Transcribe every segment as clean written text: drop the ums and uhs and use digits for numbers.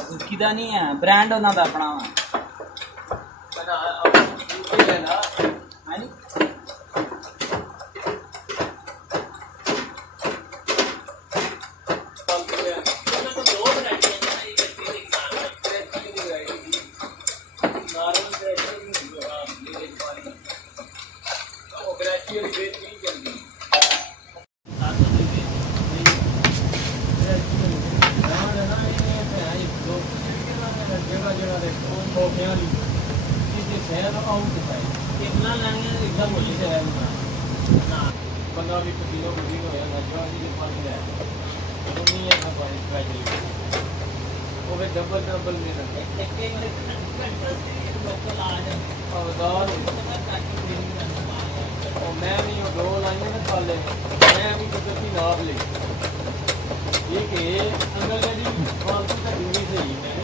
Suzuki का नहीं है, ब्रांड उन्होंने अपना बंदा भी पसीनो पसीनो हो जाता जो जी फर्क है नहीं है ना कोई स्पेशली वो भी डबल डबल में रहता है एक लोकल आ जाए और दाल और मैं भी वो दो लाइनें ना पाले मैं भी कुदरती नाप ले ये कि अंगल जी फालतू का ड्यूटी सही है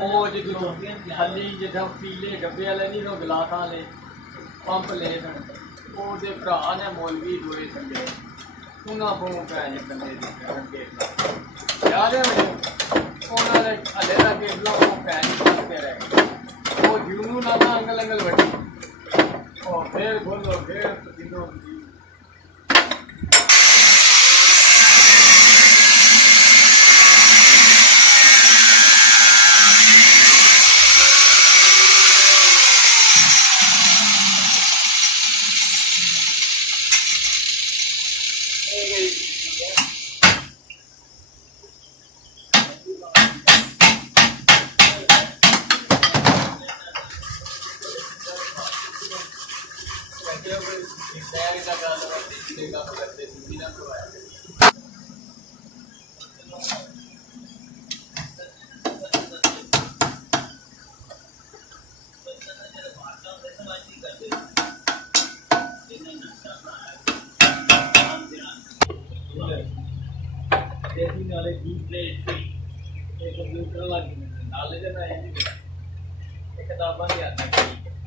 वो जो खाली जिदा पीले डब्बे वाले नहीं तो गिलास वाले पंप ले वो भरा ने मौलवी दोए संगे उन्होंने बहु पैसे बंदे याद है उन्होंने हले का गेटला वो पैसे करते रहे वो जूनू ना था अंगल अंगल बटी और फिर बोलो फिर पसीनो नाले कंप्यूटर लग नाले किताबा नहीं आता